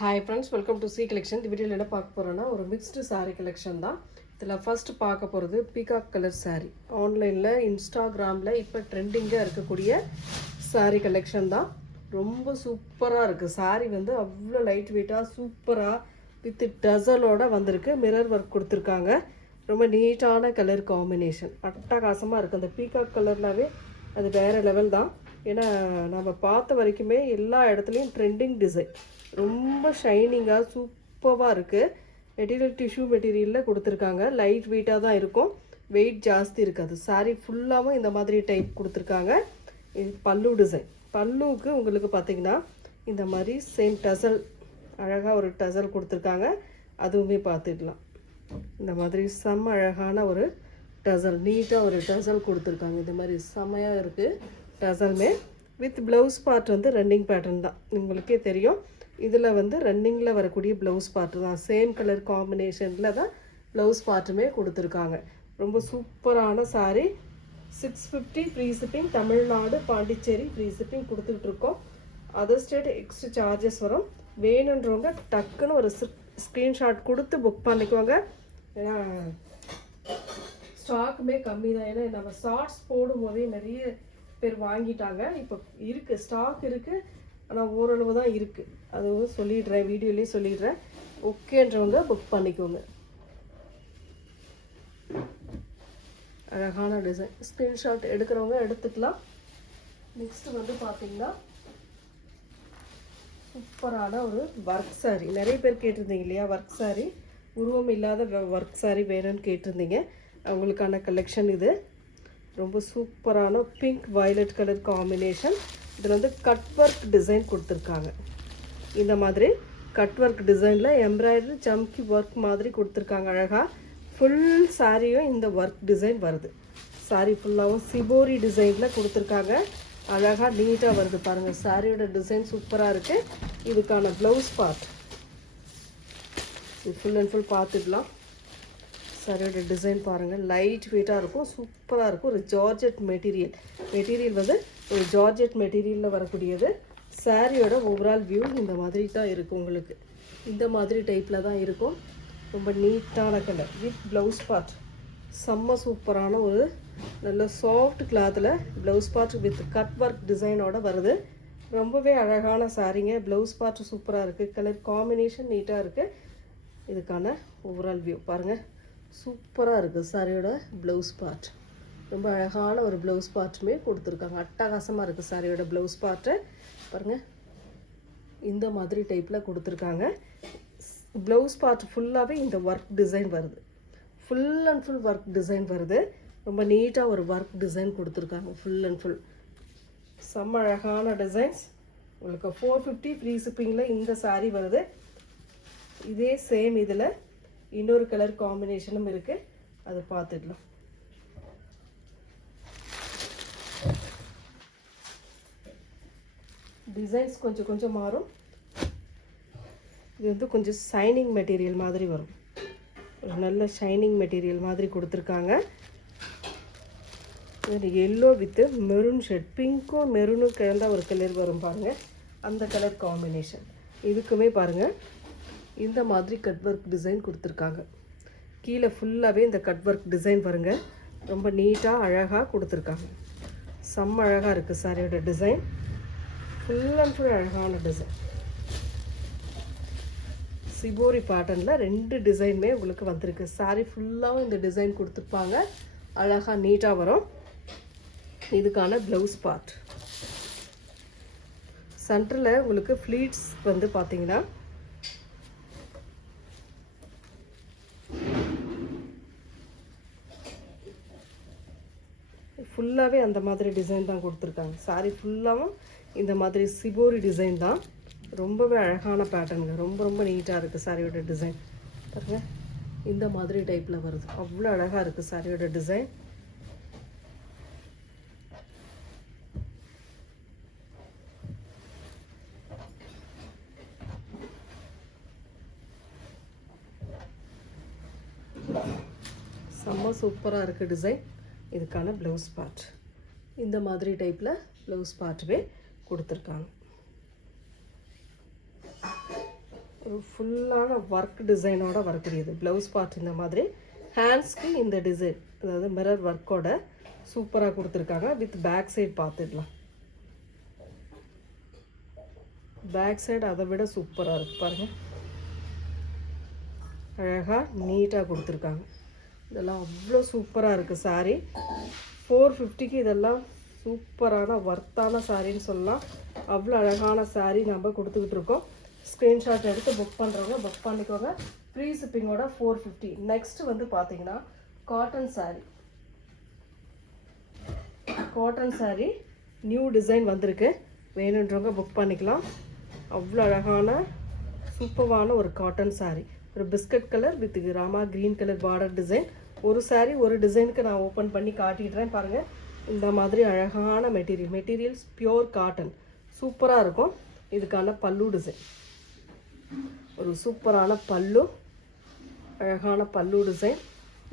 Hi friends, welcome to C collection. இந்த வீடியோவில் என்ன பார்க்க போகிறோன்னா ஒரு மிக்ஸ்டு சாரீ கலெக்ஷன் தான். இதில் ஃபஸ்ட்டு பார்க்க போகிறது பீகாக் கலர் சாரீ. ஆன்லைனில் இன்ஸ்டாகிராமில் இப்போ ட்ரெண்டிங்காக இருக்கக்கூடிய சாரீ கலெக்ஷன் தான். ரொம்ப சூப்பராக இருக்குது. சாரீ வந்து அவ்வளோ லைட் வெயிட்டாக சூப்பராக வித் டசலோடு வந்திருக்கு. மிரர் ஒர்க் கொடுத்துருக்காங்க. ரொம்ப நீட்டான கலர் காம்பினேஷன், அட்டகாசமாக இருக்குது. அந்த பீகாக் கலர்னாவே அது வேறு லெவல் தான். ஏன்னா நம்ம பார்த்த வரைக்குமே எல்லா இடத்துலையும் ட்ரெண்டிங் டிசைன், ரொம்ப ஷைனிங்காக சூப்பராக இருக்குது. மெட்டீரியல் டிஷ்யூ மெட்டீரியலில் கொடுத்துருக்காங்க. லைட் வெயிட்டாக தான் இருக்கும், வெயிட் ஜாஸ்தி இருக்காது. சாரீ ஃபுல்லாகவும் இந்த மாதிரி டைப் கொடுத்துருக்காங்க. இது பல்லு டிசைன். பல்லுவுக்கு உங்களுக்கு பார்த்திங்கன்னா இந்த மாதிரி சேம் டசல், அழகாக ஒரு டசல் கொடுத்துருக்காங்க. அதுவுமே பார்த்துக்கலாம். இந்த மாதிரி செம்ம அழகான ஒரு டசல், நீட்டாக ஒரு டசல் கொடுத்துருக்காங்க. இந்த மாதிரி செம்மையாக இருக்குது டசல்மே. வித் ப்ளவுஸ் பார்ட் வந்து ரன்னிங் பேட்டர்ன் தான், உங்களுக்கே தெரியும். இதில் வந்து ரன்னிங்கில் வரக்கூடிய ப்ளவுஸ் பார்ட்டு தான். சேம் கலர் காம்பினேஷனில் தான் ப்ளவுஸ் பார்ட்டுமே கொடுத்துருக்காங்க. ரொம்ப சூப்பரான sari. 650 free shipping. Tamil Nadu, Pondicherry free shipping கொடுத்துட்ருக்கோம். அதர் ஸ்டேட் எக்ஸ்ட்ரா சார்ஜஸ் வரும். வேணுன்றவங்க டக்குன்னு ஒரு ஸ்க்ரீன்ஷாட் கொடுத்து புக் பண்ணிக்குவாங்க. ஏன்னா ஸ்டாக்குமே கம்மி தான். ஏன்னா நம்ம ஷார்ட்ஸ் போடும் போதே நிறைய பேர் வாங்கிட்டாங்க. இப்போ இருக்குது, ஸ்டாக் இருக்குது, ஆனால் ஓரளவு தான் இருக்குது. அதுவும் சொல்லிடுறேன், வீடியோலேயே சொல்லிடுறேன். ஓகேன்றவங்க புக் பண்ணிக்கோங்க. அழகான டிசைன். ஸ்க்ரீன்ஷாட் எடுக்கிறவங்க எடுத்துக்கலாம். நெக்ஸ்ட்டு வந்து பார்த்திங்கன்னா சூப்பரான ஒரு ஒர்க் சாரீ. நிறைய பேர் கேட்டிருந்தீங்க இல்லையா, ஒர்க் சாரீ, உருவம் இல்லாத ஒர்க் சாரீ வேணும்னு கேட்டிருந்தீங்க. அவங்களுக்கான கலெக்ஷன் இது. ரொம்ப சூப்பரான பிங்க் வயலட் கலர் காம்பினேஷன். இதில் வந்து கட் ஒர்க் டிசைன் கொடுத்துருக்காங்க. இந்த மாதிரி கட் ஒர்க் டிசைனில் எம்ப்ராய்டரி சம்கி ஒர்க் மாதிரி கொடுத்துருக்காங்க. அழகாக ஃபுல் சாரியும் இந்த ஒர்க் டிசைன் வருது. சாரீ ஃபுல்லாகவும் சிபோரி டிசைனில் கொடுத்துருக்காங்க. அழகாக நீட்டாக வருது பாருங்கள். சாரியோட டிசைன் சூப்பராக இருக்குது. இதுக்கான ப்ளவுஸ் பார்ட் இது ஃபுல் அண்ட் ஃபுல் பார்த்துக்கலாம். சாரியோட டிசைன் பாருங்கள், லைட் வெயிட்டாக இருக்கும், சூப்பராக இருக்கும். ஒரு ஜார்ஜெட் மெட்டீரியல் வந்து ஒரு ஜார்ஜெட் மெட்டீரியலில் வரக்கூடியது. சாரியோட ஓவரால் வியூ இந்த மாதிரி தான் இருக்கும். உங்களுக்கு இந்த மாதிரி டைப்பில் தான் இருக்கும். ரொம்ப நீட்டான கலர் வித் ப்ளவுஸ் பார்ட். செம்ம சூப்பரான ஒரு நல்ல சாஃப்ட் கிளாத்தில் blouse part with cut work டிசைனோட வருது. ரொம்பவே அழகான சாரீங்க. ப்ளவுஸ் பார்ட் சூப்பராக இருக்குது. கலர் காம்பினேஷன் நீட்டாக இருக்குது. இதுக்கான ஓவரால் வியூ பாருங்கள், சூப்பராக இருக்குது. சாரியோட ப்ளவுஸ் பார்ட் ரொம்ப அழகான ஒரு ப்ளவுஸ் பார்ட்டுமே கொடுத்துருக்காங்க. அட்டகாசமாக இருக்குது சாரியோட ப்ளவுஸ் பார்ட்டு பாருங்கள். இந்த மாதிரி டைப்பில் கொடுத்துருக்காங்க. ப்ளவுஸ் பார்ட் ஃபுல்லாகவே இந்த ஒர்க் டிசைன் வருது. Full and full work design வருது. ரொம்ப நீட்டாக ஒரு ஒர்க் டிசைன் கொடுத்துருக்காங்க. ஃபுல் அண்ட் ஃபுல் செம்ம அழகான டிசைன்ஸ். உங்களுக்கு 450 ஃப்ரீ ஷிப்பிங்கில் இந்த சாரீ வருது. இதே சேம் இதில் இன்னொரு கலர் காம்பினேஷனும் இருக்குது, அதை பார்த்துடலாம். டிசைன்ஸ் கொஞ்சம் கொஞ்சம் மாறும். இது வந்து கொஞ்சம் ஷைனிங் மெட்டீரியல் மாதிரி வரும். ஒரு நல்ல ஷைனிங் மெட்டீரியல் மாதிரி கொடுத்துருக்காங்க. எல்லோ வித்து மெரூன் ஷேட், பிங்க்கும் மெரூனும் கலந்த ஒரு கலர் வரும் பாருங்கள், அந்த கலர் காம்பினேஷன். இதுக்குமே பாருங்கள் இந்த மாதிரி கட் ஒர்க் டிசைன் கொடுத்துருக்காங்க. கீழே ஃபுல்லாகவே இந்த கட் ஒர்க் டிசைன் வருங்க. ரொம்ப நீட்டாக அழகாக கொடுத்துருக்காங்க. செம்ம அழகாக இருக்குது சாரியோட டிசைன். ஃபுல் அண்ட் ஃபுல் அழகான டிசைன். சிபோரி பேட்டர்னில் 2 டிசைனுமே உங்களுக்கு வந்திருக்கு. சாரி ஃபுல்லாகவும் இந்த டிசைன் கொடுத்துருப்பாங்க. அழகாக நீட்டாக வரும். இதுக்கான ப்ளவுஸ் பார்ட் சென்டரில் உங்களுக்கு ஃப்ளீட்ஸ் வந்து பார்த்தீங்கன்னா ஃபுல்லாகவே அந்த மாதிரி டிசைன் தான் கொடுத்துருக்காங்க. சாரி ஃபுல்லாகவும் இந்த மாதிரி சிபோரி டிசைன் தான். ரொம்பவே அழகான பேட்டர்னுங்க. ரொம்ப ரொம்ப நீட்டாக இருக்குது சாரியோட டிசைன் பாருங்கள். இந்த மாதிரி டைப்பில் வருது. அவ்வளோ அழகாக இருக்குது சாரியோட டிசைன். செம்ம சூப்பராக இருக்குது டிசைன். இதுக்கான ப்ளவுஸ் பார்ட் இந்த மாதிரி டைப்பில் ப்ளவுஸ் பார்ட்டுமே கொடுத்துருக்காங்க. ஒரு ஃபுல்லான ஒர்க் டிசைனோட வரக்கூடியது. ப்ளவுஸ் பார்ட் இந்த மாதிரி, ஹேண்ட்ஸ்க்கு இந்த டிசைன், அதாவது மிரர் ஒர்க்கோட சூப்பராக கொடுத்துருக்காங்க. வித் பேக் சைடு பார்த்துடலாம். பேக் சைடு அதை விட சூப்பராக இருக்குது பாருங்கள். அழகாக நீட்டாக கொடுத்துருக்காங்க. இதெல்லாம் அவ்வளோ சூப்பராக இருக்குது சாரீ. 450க்கு இதெல்லாம் சூப்பரான ஒர்த்தான சாரின்னு சொல்லலாம். அவ்வளோ அழகான சாரீ நம்ம கொடுத்துக்கிட்டு இருக்கோம். ஸ்க்ரீன்ஷாட் எடுத்து புக் பண்ணுறவங்க புக் பண்ணிக்கோங்க. ஃப்ரீ ஷிப்பிங்கோட 450. நெக்ஸ்ட் வந்து பார்த்தீங்கன்னா cotton sari. Cotton sari new design வந்திருக்கு. வேணுன்றவங்க புக் பண்ணிக்கலாம். அவ்வளோ அழகான சூப்பரான ஒரு காட்டன் சாரீ. ஒரு biscuit colour with Rama green colour border design. ஒரு சாரீ ஒரு டிசைனுக்கு நான் ஓப்பன் பண்ணி காட்டிடுறேன் பாருங்கள். இந்த மாதிரி அழகான மெட்டீரியல்ஸ் பியோர் காட்டன் சூப்பராக இருக்கும். இதுக்கான பல்லு டிசைன், ஒரு சூப்பரான பல்லு, அழகான பல்லு டிசைன்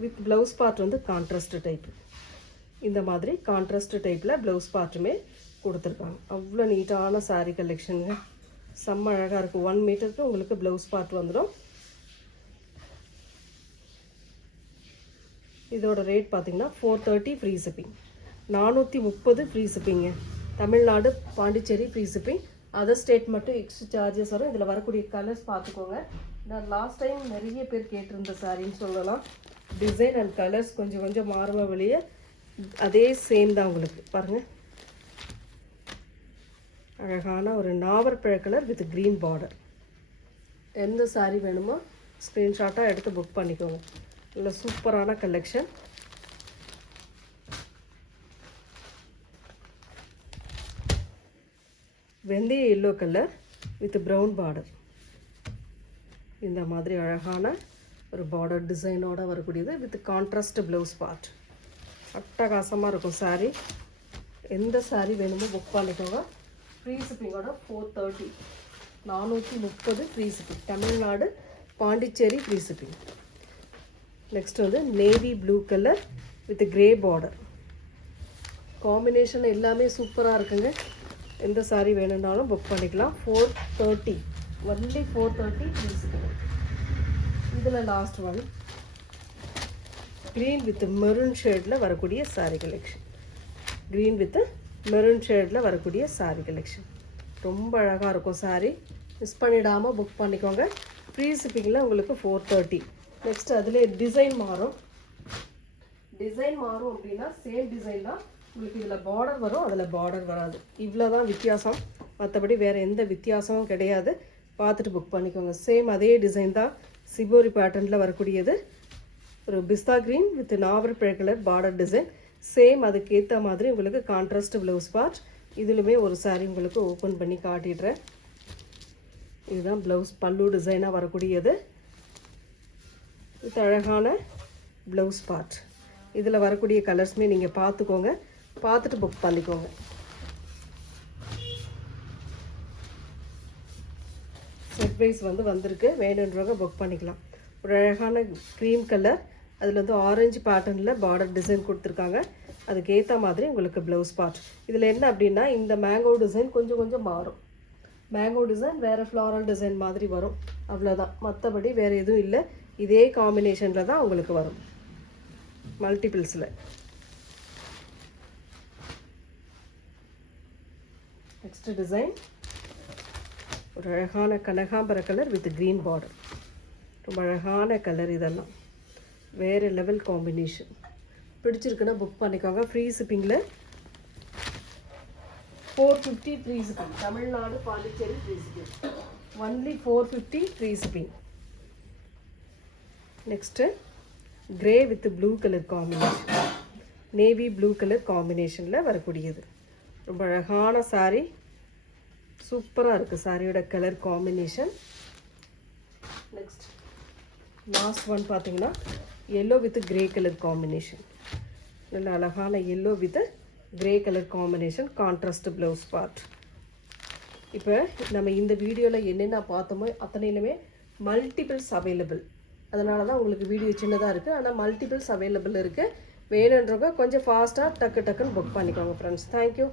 வித் ப்ளவுஸ் பார்ட் வந்து கான்ட்ராஸ்ட் டைப். இந்த மாதிரி கான்ட்ராஸ்ட் டைப்பில் ப்ளவுஸ் பார்ட்டுமே கொடுத்துருக்காங்க. அவ்வளோ நீட்டான சாரீ கலெக்ஷனுங்க. செம்ம அழகாக இருக்கும். 1 மீட்டருக்கு உங்களுக்கு ப்ளவுஸ் பார்ட் வந்துடும். இதோட ரேட் பார்த்தீங்கன்னா 430 free shipping. 430 free shipping. Tamil Nadu Pondicherry free shipping. Other state மட்டும் எக்ஸ்ட்ரா சார்ஜஸ் வரும். இதில் வரக்கூடிய கலர்ஸ் பார்த்துக்கோங்க. நான் லாஸ்ட் டைம் நிறைய பேர் கேட்டிருந்த சாரின்னு சொல்லலாம். டிசைன் அண்ட் கலர்ஸ் கொஞ்சம் கொஞ்சம் மாறும வெளியே அதே சேம் தான் உங்களுக்கு பாருங்கள். அழகான ஒரு நாவற்பழ கலர் வித் க்ரீன் பார்டர். எந்த சாரீ வேணுமோ ஸ்க்ரீன்ஷாட்டாக எடுத்து புக் பண்ணிக்கோங்க. நல்ல சூப்பரான கலெக்ஷன். வெந்தய yellow colour with brown border. இந்த மாதிரி அழகான ஒரு பார்டர் டிசைனோட வரக்கூடியது வித் கான்ட்ராஸ்ட் ப்ளவுஸ் பார்ட். அட்டகாசமாக இருக்கும் சாரீ. எந்த சாரீ வேணுமோ புக் பண்ணிக்கோங்க. ஃப்ரீ ஷிப்பிங்கோட 430. 430 free shipping. Tamil Nadu Pondicherry free shipping. Next வந்து navy blue colour with grey border. Combination எல்லாமே சூப்பராக இருக்குங்க. எந்த சாரீ வேணும்னாலும் புக் பண்ணிக்கலாம். 430 ஒன்லி 430 ஃப்ரீ ஷிப்பிங். இதில் last one green with maroon ஷேடில் வரக்கூடிய sari collection. Green with maroon ஷேடில் வரக்கூடிய சாரீ கலெக்ஷன் ரொம்ப அழகாக இருக்கும். சாரீ மிஸ் பண்ணிடாமல் புக் பண்ணிக்கோங்க. ஃப்ரீ ஷிப்பிங்கில் உங்களுக்கு 430. நெக்ஸ்ட் அதிலே டிசைன் மாறும். டிசைன் மாறும் அப்படின்னா சேம் டிசைன் தான் உங்களுக்கு. இதில் பார்டர் வரும், அதில் பார்டர் வராது. இவ்வளோ தான் வித்தியாசம். மற்றபடி வேறு எந்த வித்தியாசமும் கிடையாது. பார்த்துட்டு புக் பண்ணிக்கோங்க. சேம் அதே டிசைன் தான். சிபோரி பேட்டர்னில் வரக்கூடியது. ஒரு பிஸ்தா க்ரீன் வித் நாவற்பழ கலர் பார்டர் டிசைன். சேம் அதுக்கேற்ற மாதிரி உங்களுக்கு கான்ட்ராஸ்ட் ப்ளவுஸ் பார்ட். இதுலுமே ஒரு சாரீ உங்களுக்கு ஓப்பன் பண்ணி காட்டிடுறேன். இதுதான் ப்ளவுஸ் பல்லு டிசைனாக வரக்கூடியது வித் அழகான ப்ளவுஸ் பார்ட். இதில் வரக்கூடிய கலர்ஸுமே நீங்கள் பார்த்துக்கோங்க. பார்த்துட்டு புக் பண்ணிக்கோங்க. செட் வைஸ் வந்து வந்திருக்கு. வேணுன்றவங்க புக் பண்ணிக்கலாம். ஒரு அழகான க்ரீம் கலர், அதில் வந்து ஆரஞ்சு பேட்டர்னில் பார்டர் டிசைன் கொடுத்துருக்காங்க. அதுக்கேற்ற மாதிரி உங்களுக்கு ப்ளவுஸ் பார்ட். இதில் என்ன அப்படின்னா இந்த மேங்கோ டிசைன் கொஞ்சம் கொஞ்சம் மாறும். மேங்கோ டிசைன் வேறு ஃப்ளாரல் டிசைன் மாதிரி வரும், அவ்வளோதான். மற்றபடி வேறு எதுவும் இல்லை. இதே காம்பினேஷனில் தான் உங்களுக்கு வரும் மல்டிபிள்ஸில். நெக்ஸ்ட் டிசைன் ஒரு அழகான கனகாம்பர கலர் வித் க்ரீன் பார்டர். ரொம்ப அழகான கலர். இதெல்லாம் வேறு லெவல் காம்பினேஷன். பிடிச்சிருக்குன்னா புக் பண்ணிக்கோங்க. ஃப்ரீ ஷிப்பிங்கில் 450 free shipping. Tamil Nadu Pondicherry free shipping. Only 450 free shipping. Next grey with blue colour combination. Navy blue colour காம்பினேஷனில் வரக்கூடியது. ரொம்ப அழகான சாரீ. சூப்பராக இருக்குது சாரியோட colour combination. Next last one பார்த்தீங்கன்னா yellow with grey colour combination. நல்ல அழகான yellow with grey colour combination. Contrast blouse part. இப்போ நம்ம இந்த வீடியோவில் என்னென்ன பார்த்தோமோ அத்தனையிலுமே மல்டிபிள்ஸ் அவைலபிள். அதனால தான் உங்களுக்கு வீடியோ சின்னதாக இருக்குது. ஆனால் மல்டிபிள்ஸ் அவைலபிள் இருக்குது. வேணுன்றவங்க கொஞ்சம் ஃபாஸ்ட்டாக டக்குன்னு புக் பண்ணிக்கோங்க ஃப்ரெண்ட்ஸ். தேங்க்யூ.